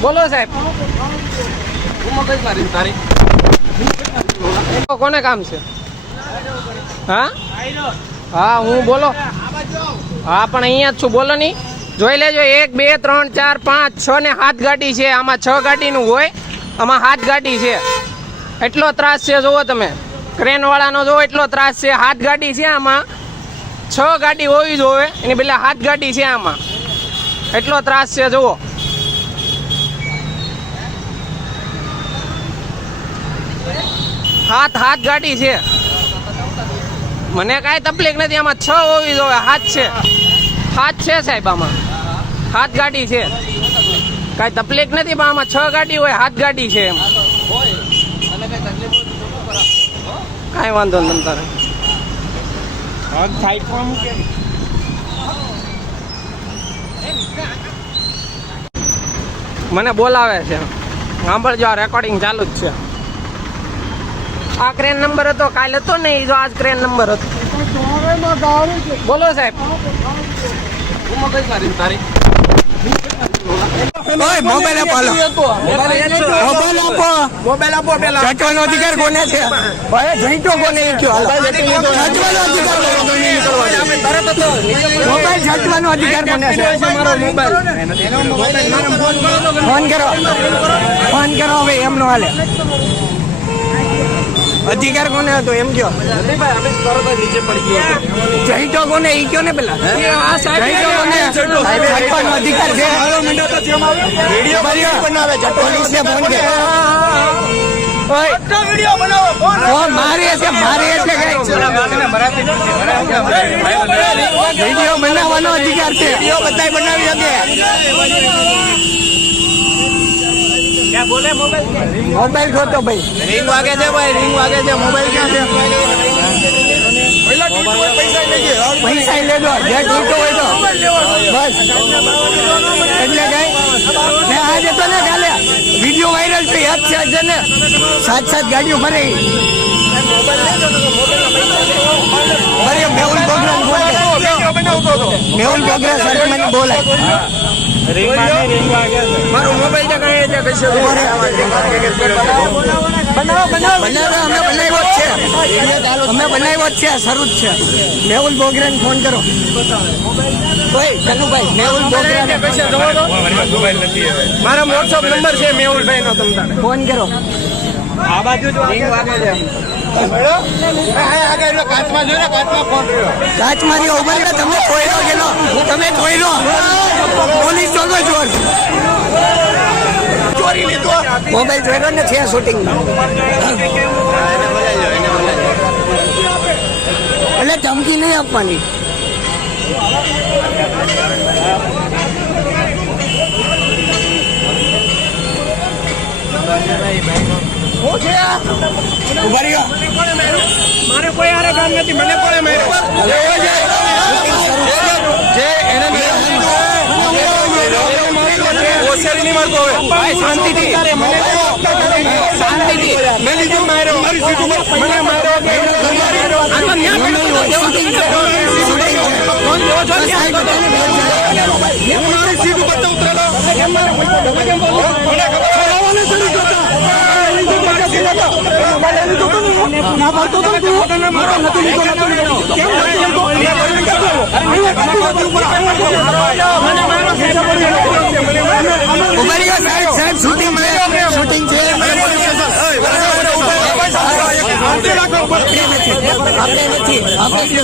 બોલો સાહેબ. કોને કામ છે? હા? હા, હું બોલો. હા, પણ અહીંયા જ છું. બોલો નહીં જોઈ લેજો. એક, બે, ત્રણ, ચાર, પાંચ, છ ને સાત ગાડી છે. આમાં છ ગાડીનું હોય, આમાં સાત ગાડી છે. એટલો ત્રાસ છે, જુઓ તમે. ક્રેન વાળાનો જોવો એટલો ત્રાસ છે. સાત ગાડી છે આમાં. છ ગાડી હોવી જોવે એની પેલા સાત ગાડી છે આમાં. એટલો ત્રાસ છે, જુઓ. હાથ હાથ ગાડી છે. મને કાંઈ તકલીફ નથી આમાં છ હોવી જોઈએ હાથ છે. હાથ છે સાહેબ આમાં. હાથ ગાડી છે. કાંઈ તકલીફ નથી પણ આમાં છ ગાડી હોય હાથ ગાડી છે એમ. કાંઈ વાંધો નહીં તમ તારે. મને બોલાવે છે. સાંભળજો આ રેકોર્ડિંગ ચાલુ જ છે. આ ક્રેન નંબર હતો કાલે હતો ને એ જો આજ ક્રેન નંબર હતો. બોલો સાહેબ. મોબાઈલ આપો મોબાઈલ આપો. મોબાઈલ આપો પેલા. ચટવાનો અધિકાર કોને છે? ભાઈ કોને? મોબાઈલ ચટવાનો અધિકાર કોને છે? મારો મોબાઈલ ફોન કરો. ફોન કરો હવે એમનો હાલે. અધિકાર કોને હતો? એમ કયો? જઈટો કોને? ઈ કયો ને પેલા? જઈતો કોને? ચટવાનો અધિકાર છે. પોલીસને ફોન કરે ફોન મારે છે મારે એટલે કઈ વીડિયો બનાવવાનો અધિકાર છે. વીડિયો બધા બનાવી શકે. મોબાઈલ ખોટો ભાઈ. રિંગ વાગે છે ભાઈ રિંગ વાગે છે મોબાઈલ ક્યાં છે? પૈસા લેજો જે જોઈતો હોય તો. બસ. એટલે કઈ? મેં આજે તો ને કાલે વીડિયો વાયરલ થઈ યાદ છે આજે ને? સાત સાત ગાડીઓ ભરે મેહુલ પ્રોગ્રામ મેહુલ સાથે મને બોલાય. મારો મોબાઈલ કઈ રીતે કશે બનાવો બનાવો. બનાવો અમે બનાવ્યો જ છે. અમે બનાવ્યો જ છે શરૂ જ છે. મેહુલ બોગરાન ફોન કરો. ઓય કનુભાઈ મેહુલ બોગરાન મારો વોટ્સઅપ નંબર છે મેહુલભાઈ નો તમને ફોન કરો. આ બાજુ જો. રિંગ વાગે છે. કાચ મારી ઊભા તમે ગયેલો તમે કોઈનો પોલીસ ચોર ચોરી લીધો મોબાઈલ ચોર્યો ને થયા શૂટિંગ એટલે ધમકી નહીં આપવાની. ઊભા રહ્યો મારે કોઈ આરે કામ નથી મને કોણે માર્યો. જે એને મારી સીટ ઉપર ઉતરેલો. મને ખબર. ના ભરતો તો તું નથી લીધો નથી કેમ નથી લીધો ઉભરીઓ સાહેબ સાહેબ શૂટિંગ મળે શૂટિંગ છે આપણે નથી આપણે નથી